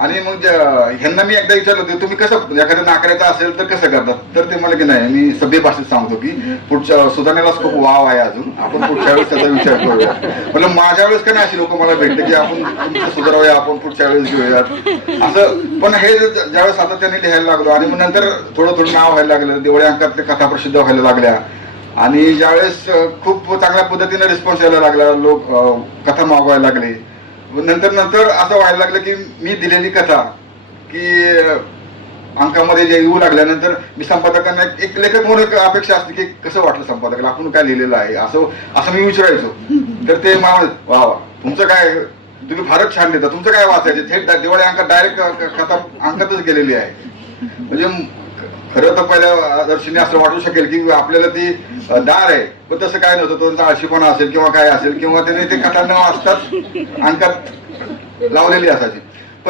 आणि मग ह्यांना मी एकदा विचारलं होतं तुम्ही कसं म्हणजे एखाद्या नाकारायचं असेल तर कसं करतात तर ते मला की नाही मी सभ्य भाषेत सांगतो की पुढच्या सुधारण्यालाच खूप वाव आहे अजून. आपण पुढच्या वेळेस त्याचा विचार करूया. म्हणजे माझ्या वेळेस का नाही अशी लोक मला भेटले की आपण तुमचं सुधारावूया आपण पुढच्या वेळेस घेऊयात असं पण हे ज्यावेळेस सातत्याने लिहायला लागलो आणि मग नंतर थोडं थोडं नाव व्हायला लागलं देवळे अंकात कथा प्रसिद्ध व्हायला लागल्या. आणि ज्यावेळेस खूप चांगल्या पद्धतीने रिस्पॉन्स यायला लागला लोक कथा मागवायला लागले. नंतर नंतर असं व्हायला लागलं की मी दिलेली कथा की अंकामध्ये जे येऊ लागल्यानंतर मी संपादकांना एक- लेखक म्हणून एक अपेक्षा असते की कसं वाटलं संपादकाला आपण काय लिहिलेलं आहे असं असं मी विचारायचो. तर ते मला वा वा तुमचं काय तुम्ही फारच छान लिहिता तुमचं काय वाचायचं? थेट दिवाळी अंकात डायरेक्ट कथा अंकातच गेलेली आहे. म्हणजे खरं तर पहिल्या दर्शनी असं वाटू शकेल की आपल्याला ती दार आहे. पण तसं काय नव्हतं. तो त्यांचा आळशीपणा असेल किंवा काय असेल किंवा त्याने ते कथा न वाचतात अंकात लावलेली असायची.